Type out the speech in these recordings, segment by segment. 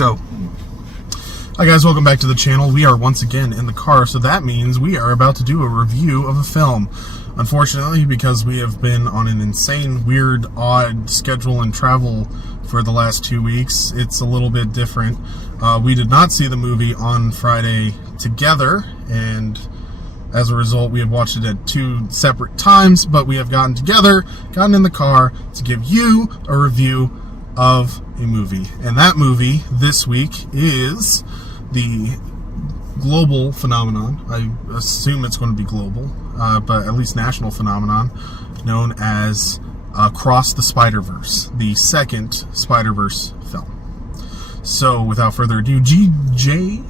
go. Hi guys, welcome back to the channel. We are once again in the car, so that means we are about to do a review of a film. Unfortunately, because we have been on an insane, weird, odd schedule and travel for the last 2 weeks, it's a little bit different. We did not see the movie on Friday together, and as a result, we have watched it at 2 separate times, but we have gotten together, gotten in the car to give you a review of a movie. And that movie this week is the global phenomenon, I assume it's going to be global, but at least national phenomenon, known as Across the Spiderverse, the second Spiderverse film. So without further ado, GJ,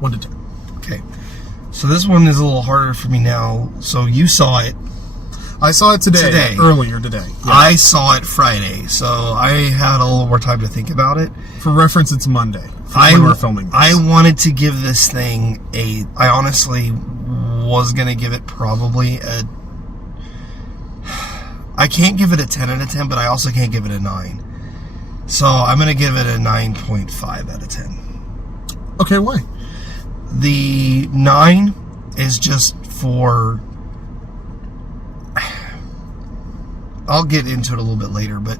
1 to 10. Okay, so this one is a little harder for me now. So you saw it. I saw it today. Earlier today. Yeah. I saw it Friday, so I had a little more time to think about it. For reference, it's Monday. When we're filming this. I wanted to give this thing I honestly was going to give it probably I can't give it a 10 out of 10, but I also can't give it a 9. So I'm going to give it a 9.5 out of 10. Okay, why? The 9 is just for... I'll get into it a little bit later, but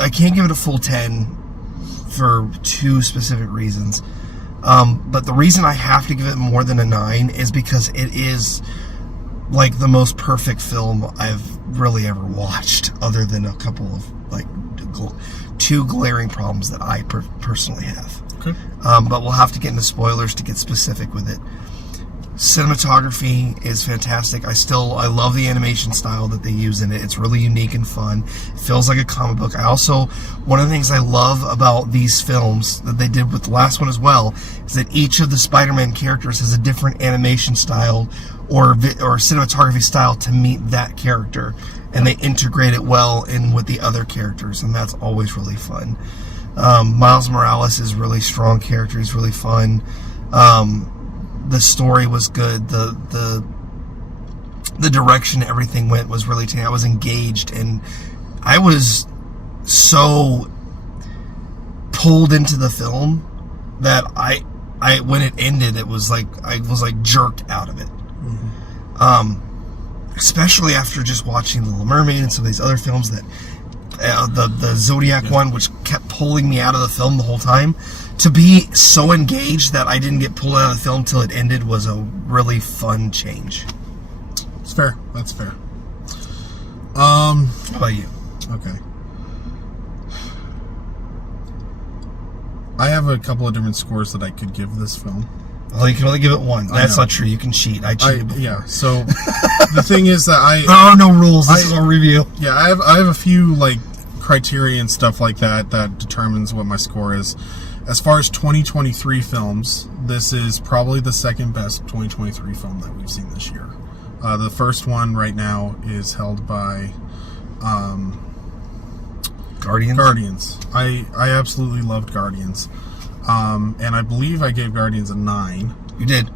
I can't give it a full 10 for 2 specific reasons. But the reason I have to give it more than a 9 is because it is like the most perfect film I've really ever watched, other than a couple of like 2 glaring problems that I personally have. Okay. But we'll have to get into spoilers to get specific with it. Cinematography is fantastic. I love the animation style that they use in it. It's really unique and fun. It feels like a comic book. One of the things I love about these films that they did with the last one as well is that each of the Spider-Man characters has a different animation style or cinematography style to meet that character, and they integrate it well in with the other characters, and that's always really fun. Miles Morales is a really strong character. He's really fun. The story was good. The direction everything went was really I was engaged, and I was so pulled into the film that I when it ended, it was like I was like jerked out of it. Mm-hmm. Especially after just watching The Little Mermaid and some of these other films that the Zodiac one, which kept pulling me out of the film the whole time. To be so engaged that I didn't get pulled out of the film till it ended was a really fun change. It's fair. That's fair. How about you? Okay. I have a couple of different scores that I could give this film. Well, you can only give it 1. That's not true. You can cheat. I cheated. Yeah. So the thing is that there are no rules. This is our review. Yeah, I have a few like criteria and stuff like that determines what my score is. As far as 2023 films, this is probably the second best 2023 film that we've seen this year. The first one right now is held by Guardians. I absolutely loved Guardians. And I believe I gave Guardians a 9. You did.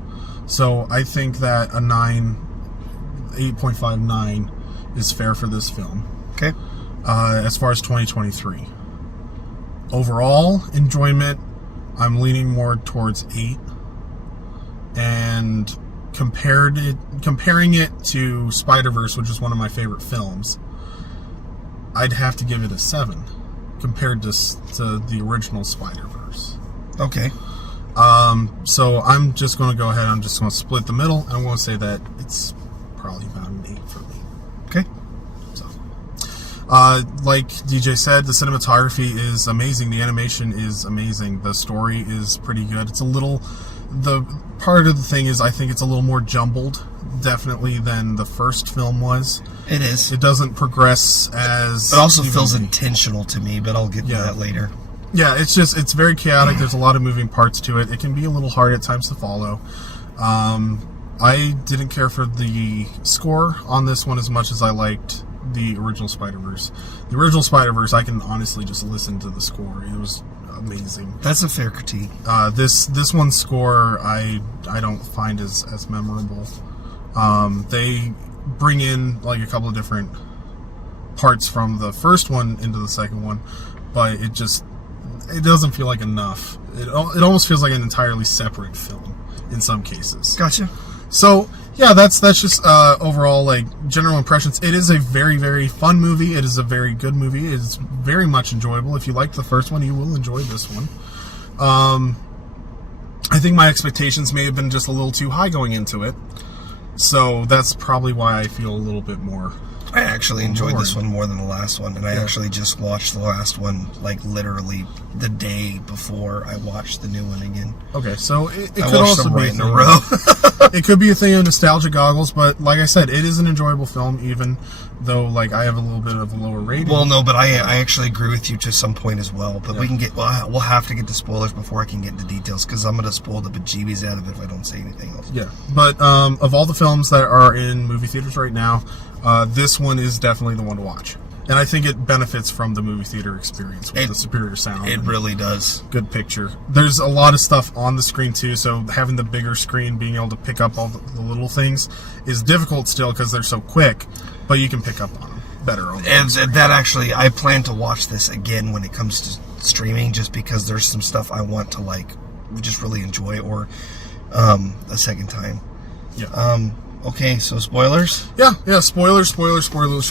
So I think that a 8.59 is fair for this film. Okay. As far as 2023. Overall enjoyment, I'm leaning more towards 8. And comparing it to Spider-Verse, which is one of my favorite films, I'd have to give it a 7 compared to the original Spider-Verse. Okay. So I'm just going to go ahead. I'm just going to split the middle. I'm going to say that it's probably about an 8 for me. Okay. So, like DJ said, the cinematography is amazing. The animation is amazing. The story is pretty good. The part of the thing is I think it's a little more jumbled, definitely, than the first film was. It is. It doesn't progress as... It also feels intentional to me, but I'll get to that later. Yeah, it's very chaotic. There's a lot of moving parts to it. It can be a little hard at times to follow. I didn't care for the score on this one as much as I liked the original Spider-Verse. The original Spider-Verse, I can honestly just listen to the score. It was amazing. That's a fair critique. This one's score I don't find as memorable. They bring in like a couple of different parts from the first one into the second one, but it doesn't feel like enough. It almost feels like an entirely separate film in some cases. Gotcha. So yeah, that's just overall like general impressions. It is a very, very fun movie. It is a very good movie. It is very much enjoyable. If you liked the first one, you will enjoy this one. I think my expectations may have been just a little too high going into it, so that's probably why I feel a little bit more. I actually enjoyed this one more than the last one, and I actually just watched the last one like literally the day before I watched the new one again. Okay, so it I could watched also them be right a in a thing. row. It could be a thing of nostalgia goggles, but like I said, it is an enjoyable film, even though like I have a little bit of a lower rating. Well, no, but I actually agree with you to some point as well. But we can get we'll have to get to spoilers before I can get into details, because I'm going to spoil the bejeebies out of it if I don't say anything else. Yeah, but of all the films that are in movie theaters right now, this one is definitely the one to watch. And I think it benefits from the movie theater experience with the superior sound. It really does. Good picture. There's a lot of stuff on the screen too, so having the bigger screen, being able to pick up all the little things is difficult still because they're so quick, but you can pick up on them better. And that actually, I plan to watch this again when it comes to streaming, just because there's some stuff I want to like just really enjoy, or a second time. Yeah. Okay, so spoilers? Yeah, spoilers. Spoilers!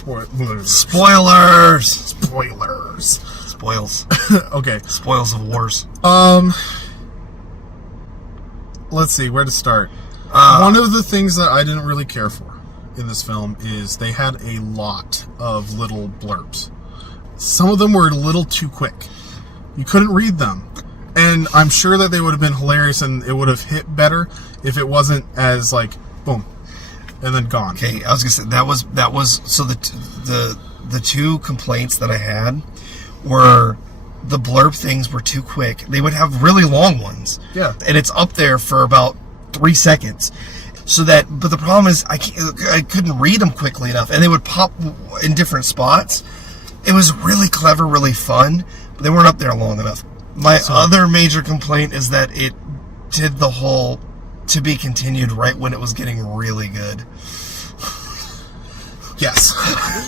Spoils. Okay. Spoils of wars. Let's see, where to start. One of the things that I didn't really care for in this film is they had a lot of little blurbs. Some of them were a little too quick. You couldn't read them. And I'm sure that they would have been hilarious and it would have hit better if it wasn't as like, boom, and then gone. Okay, I was gonna say that was so the two complaints that I had were the blurb things were too quick. They would have really long ones. Yeah. And it's up there for about 3 seconds. But the problem is I couldn't read them quickly enough, and they would pop in different spots. It was really clever, really fun, but they weren't up there long enough. My other major complaint is that it did the whole to be continued right when it was getting really good. Yes.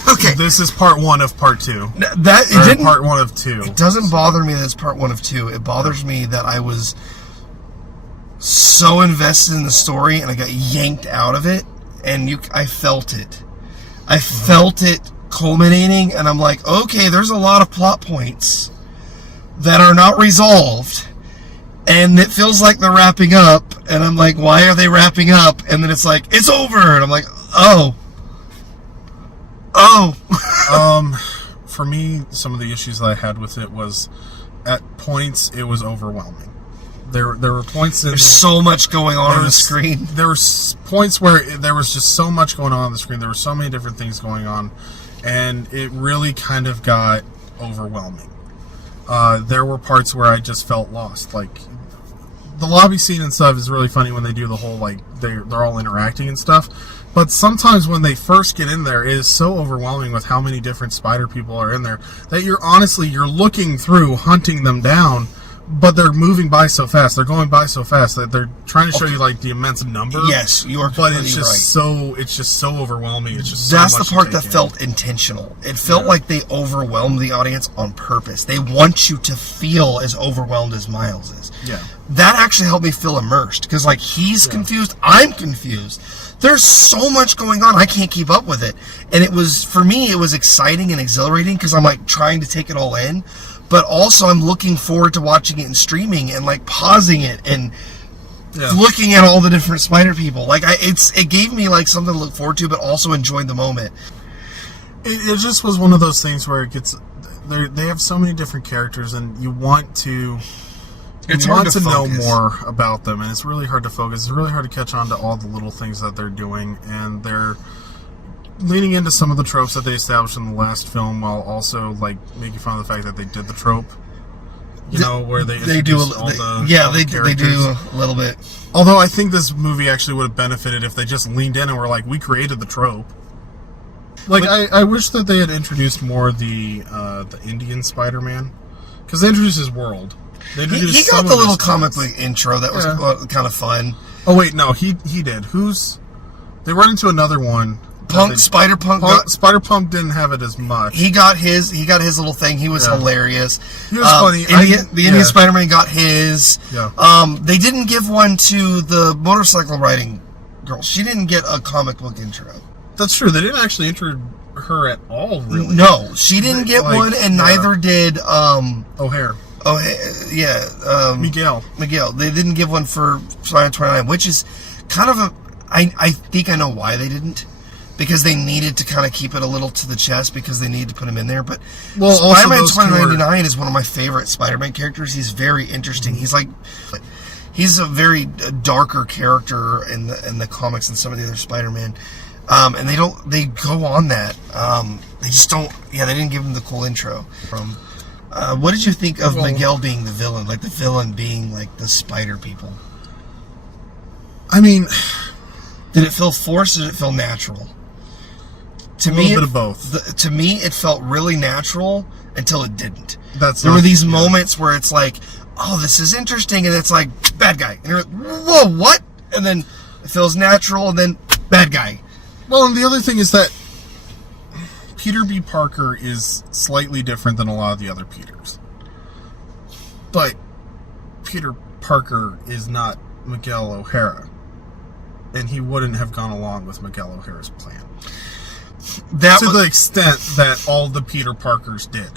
Okay. This is part 1 of part 2. Part 1 of 2. It doesn't bother me that it's part 1 of 2. It bothers me that I was so invested in the story and I got yanked out of it, and I felt it. I felt it culminating, and I'm like, okay, there's a lot of plot points that are not resolved, and it feels like they're wrapping up, and I'm like, why are they wrapping up? And then it's like, it's over, and I'm like, oh. For me, some of the issues that I had with it was, at points, it was overwhelming. There were points in... There's so much going on the screen. There were points where there was just so much going on the screen. There were so many different things going on, and it really kind of got overwhelming. There were parts where I just felt lost. Like, the lobby scene and stuff is really funny when they do the whole, like, they're all interacting and stuff. But sometimes when they first get in there, it is so overwhelming with how many different spider people are in there that you're looking through, hunting them down, but they're moving by so fast. They're going by so fast that they're trying to show you like the immense number. Yes, you are but completely it's just right. it's just so overwhelming. It's just that's so much the part to that take in. felt intentional. It felt like they overwhelmed the audience on purpose. They want you to feel as overwhelmed as Miles is. Yeah. That actually helped me feel immersed, because like he's confused, I'm confused. There's so much going on, I can't keep up with it. And it was, for me, it was exciting and exhilarating because I'm like trying to take it all in, but also I'm looking forward to watching it in streaming and like pausing it and looking at all the different spider people. Like it gave me like something to look forward to, but also enjoyed the moment. It just was one of those things where it gets, they have so many different characters, and you want to. It's you hard want to to know focus. more about them, and it's really hard to focus. It's really hard to catch on to all the little things that they're doing, and they're leaning into some of the tropes that they established in the last film, while also like making fun of the fact that they did the trope. You know, where they do all the they do a little bit. Although I think this movie actually would have benefited if they just leaned in and were like, we created the trope. Like, I wish that they had introduced more the Indian Spider-Man, because they introduced his world. He got the little comic book intro that was kind of fun. Oh wait, no, he did. They run into another one. Spider-Punk didn't have it as much. He got his little thing. He was hilarious. He was funny. The Indian Spider-Man got his. Yeah. They didn't give one to the motorcycle riding girl. She didn't get a comic book intro. That's true. They didn't actually intro her at all, really. No, she didn't get one, and neither did O'Hare. Oh, yeah. Miguel. They didn't give one for Spider-Man 29, which is kind of a... I think I know why they didn't. Because they needed to kind of keep it a little to the chest because they needed to put him in there. But Spider-Man 2099 is one of my favorite Spider-Man characters. He's very interesting. He's a very darker character in the comics than some of the other Spider-Man. And they go on that. They just don't... Yeah, they didn't give him the cool intro. What did you think of Miguel being the villain? Like, the villain being, like, the spider people? I mean... Did it feel forced or did it feel natural? A little bit of both. To me, it felt really natural until it didn't. There were these moments where it's like, oh, this is interesting, and it's like, bad guy. And you're like, whoa, what? And then it feels natural, and then bad guy. Well, and the other thing is that Peter B. Parker is slightly different than a lot of the other Peters. But Peter Parker is not Miguel O'Hara. And he wouldn't have gone along with Miguel O'Hara's plan. To the extent that all the Peter Parkers did.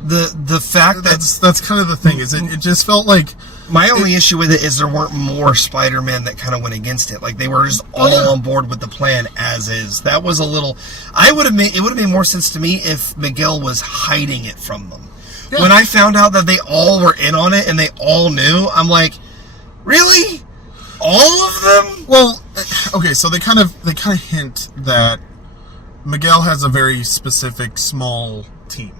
The fact that's kind of the thing, is it just felt like... My only issue with it is there weren't more Spider-Man that kind of went against it. Like, they were just all on board with the plan as is. That was a little... It would have made more sense to me if Miguel was hiding it from them. Yeah. When I found out that they all were in on it and they all knew, I'm like, really? All of them? Well, okay, so they kind of hint that Miguel has a very specific small team.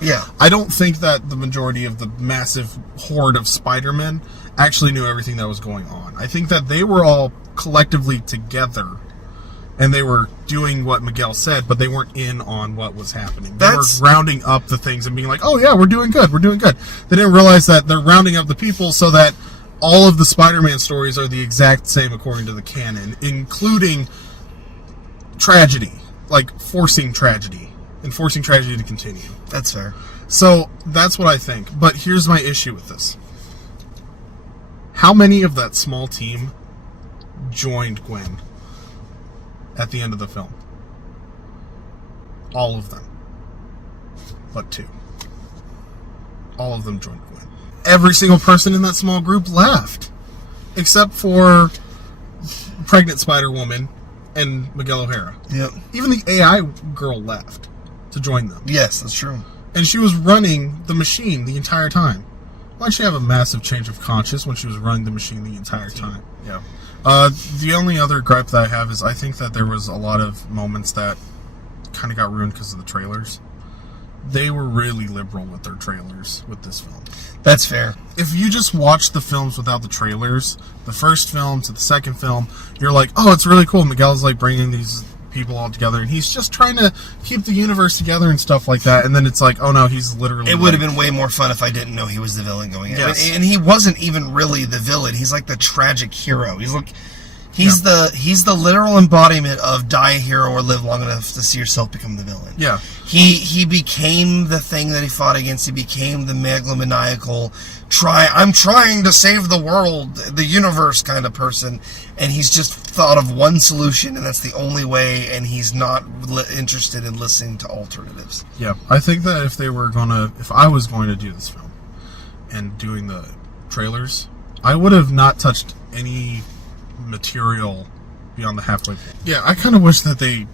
Yeah. I don't think that the majority of the massive horde of Spider-Men actually knew everything that was going on. I think that they were all collectively together, and they were doing what Miguel said, but they weren't in on what was happening. They were rounding up the things and being like, oh yeah, we're doing good. They didn't realize that they're rounding up the people so that all of the Spider-Man stories are the exact same according to the canon, including tragedy, like forcing tragedy to continue. That's fair. So that's what I think. But here's my issue with this. How many of that small team joined Gwen at the end of the film? All of them. But 2. All of them joined Gwen. Every single person in that small group left. Except for pregnant Spider-Woman and Miguel O'Hara. Yep. Even the AI girl left to join them. Yes, that's true. And she was running the machine the entire time. Why'd she have a massive change of conscience when she was running the machine the entire time? Yeah. The only other gripe that I have is I think that there was a lot of moments that kind of got ruined because of the trailers. They were really liberal with their trailers with this film. That's fair. If you just watch the films without the trailers, the first film to the second film, you're like, oh, it's really cool. Miguel's like bringing these people all together, and he's just trying to keep the universe together and stuff like that. And then it's like, oh no, he's literally... It would have been way more fun if I didn't know he was the villain going in. Yes. And he wasn't even really the villain. He's like the tragic hero. He's the literal embodiment of die a hero or live long enough to see yourself become the villain. Yeah. He became the thing that he fought against. He became the megalomaniacal, I'm trying to save the world, the universe kind of person. And he's just thought of one solution, and that's the only way, and he's not interested in listening to alternatives. Yeah. I think that if I was going to do this film and doing the trailers, I would have not touched any material beyond the halfway point. Yeah, I kind of wish that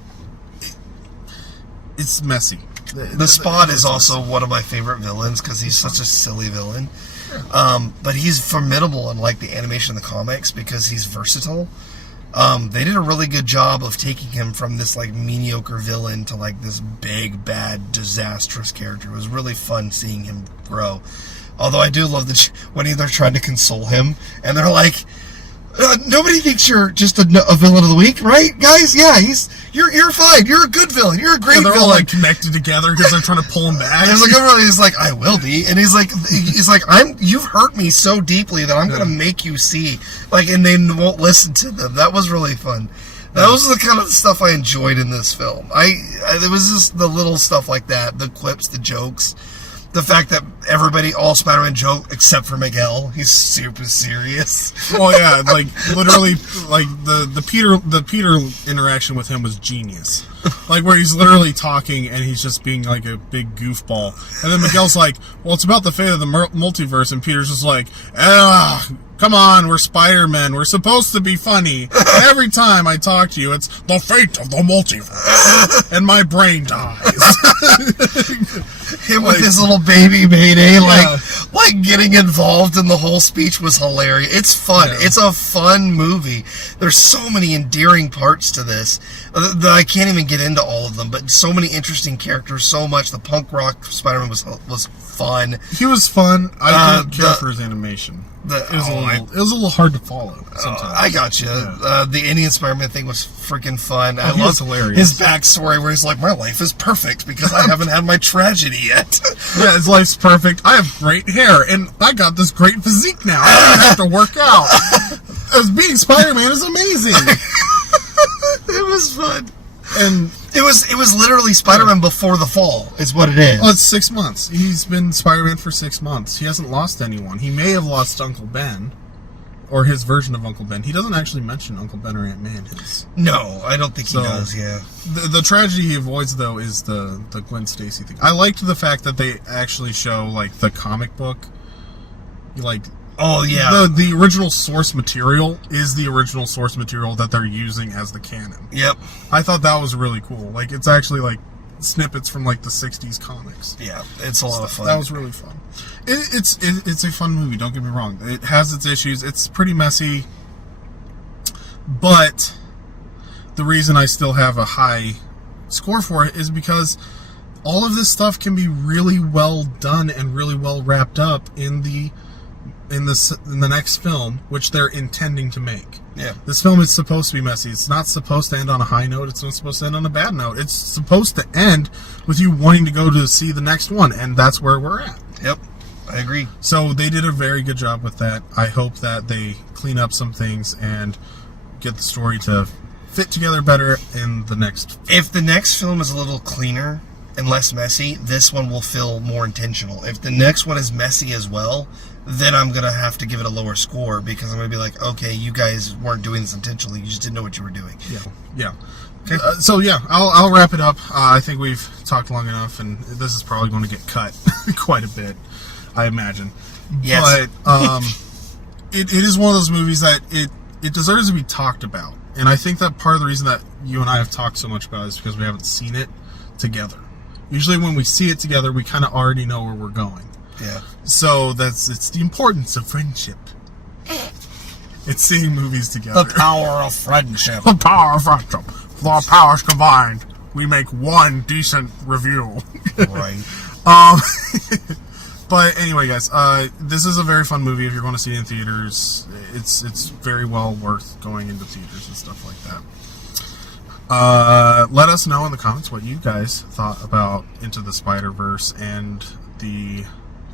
it's messy. The Spot is also one of my favorite villains because he's such a silly villain. But he's formidable in like the animation of the comics because he's versatile. They did a really good job of taking him from this like mediocre villain to like this big, bad, disastrous character. It was really fun seeing him grow. Although I do love when they're trying to console him and they're like, nobody thinks you're just a villain of the week, right, guys? Yeah, you're fine. You're a good villain. You're a great they're villain. All like connected together because they're trying to pull him back. There's like everybody is like, I will be, and he's like, you've hurt me so deeply that I'm gonna make you see. Like, and they won't listen to them. That was really fun. That was the kind of stuff I enjoyed in this film. There was just the little stuff like that, the quips, the jokes, the fact that all Spider-Man joke except for Miguel. He's super serious. Oh yeah, like literally, like the Peter interaction with him was genius. Like where he's literally talking and he's just being like a big goofball, and then Miguel's like, "Well, it's about the fate of the multiverse," and Peter's just like, "Come on, we're Spider-Man. We're supposed to be funny. And every time I talk to you, it's the fate of the multiverse, and my brain dies." Him with his little baby Mayday, like getting involved in the whole speech was hilarious. It's fun. Yeah. It's a fun movie. There's so many endearing parts to this that I can't even get into all of them, but so many interesting characters, so much. The punk rock Spider-Man was fun. He was fun. I didn't care for his animation. It was a little hard to follow sometimes. I got you. Yeah. The Indian Spider-Man thing was freaking fun. I love hilarious. His backstory where he's like, my life is perfect because I haven't had my tragedy yet. Yeah, his life's perfect. I have great hair, and I got this great physique now. I don't have to work out. As being Spider-Man is amazing. It was fun. And it was literally Spider-Man before the fall, is what it is. Well, it's 6 months. He's been Spider-Man for 6 months. He hasn't lost anyone. He may have lost Uncle Ben, or his version of Uncle Ben. He doesn't actually mention Uncle Ben or Aunt May in his. No, I don't think he does, yeah. The tragedy he avoids, though, is the Gwen Stacy thing. I liked the fact that they actually show, like, the comic book, like... Oh, yeah. The original source material is the original source material that they're using as the canon. Yep. I thought that was really cool. Like, it's actually, like, snippets from, like, the 60s comics. Yeah, it's a lot of fun. That was really fun. It's a fun movie, don't get me wrong. It has its issues. It's pretty messy. But the reason I still have a high score for it is because all of this stuff can be really well done and really well wrapped up in the next film, which they're intending to make. Yeah. This film is supposed to be messy. It's not supposed to end on a high note. It's not supposed to end on a bad note. It's supposed to end with you wanting to go to see the next one, and that's where we're at. Yep, I agree. So they did a very good job with that. I hope that they clean up some things and get the story to fit together better in the next film. If the next film is a little cleaner and less messy, this one will feel more intentional. If the next one is messy as well, then I'm going to have to give it a lower score because I'm going to be like, okay, you guys weren't doing this intentionally. You just didn't know what you were doing. Yeah. Okay. So, yeah, I'll wrap it up. I think we've talked long enough, and this is probably going to get cut quite a bit, I imagine. Yes. But it is one of those movies that it deserves to be talked about. And I think that part of the reason that you and I have talked so much about it is because we haven't seen it together. Usually when we see it together, we kind of already know where we're going. Yeah. So it's the importance of friendship. It's seeing movies together. The power of friendship. The power of friendship. With our powers combined, we make one decent review. Right. But anyway, guys, this is a very fun movie. If you're going to see it in theaters, it's very well worth going into theaters and stuff like that. Let us know in the comments what you guys thought about Into the Spider-Verse and the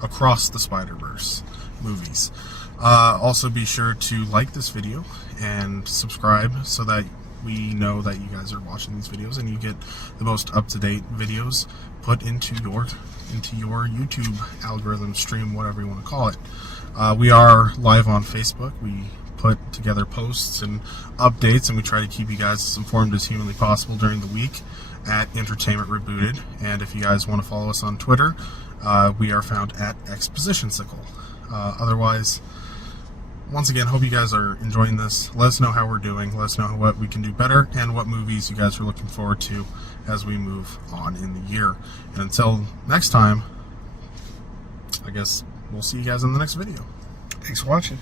Across the Spider-Verse movies. Also be sure to like this video and subscribe so that we know that you guys are watching these videos and you get the most up-to-date videos put into your YouTube algorithm, stream, whatever you want to call it. We are live on Facebook. We put together posts and updates, and we try to keep you guys as informed as humanly possible during the week at Entertainment Rebooted. And if you guys want to follow us on Twitter, we are found at ExpositionSickle. Otherwise, once again, hope you guys are enjoying this. Let us know how we're doing. Let us know what we can do better and what movies you guys are looking forward to as we move on in the year. And until next time, I guess we'll see you guys in the next video. Thanks for watching.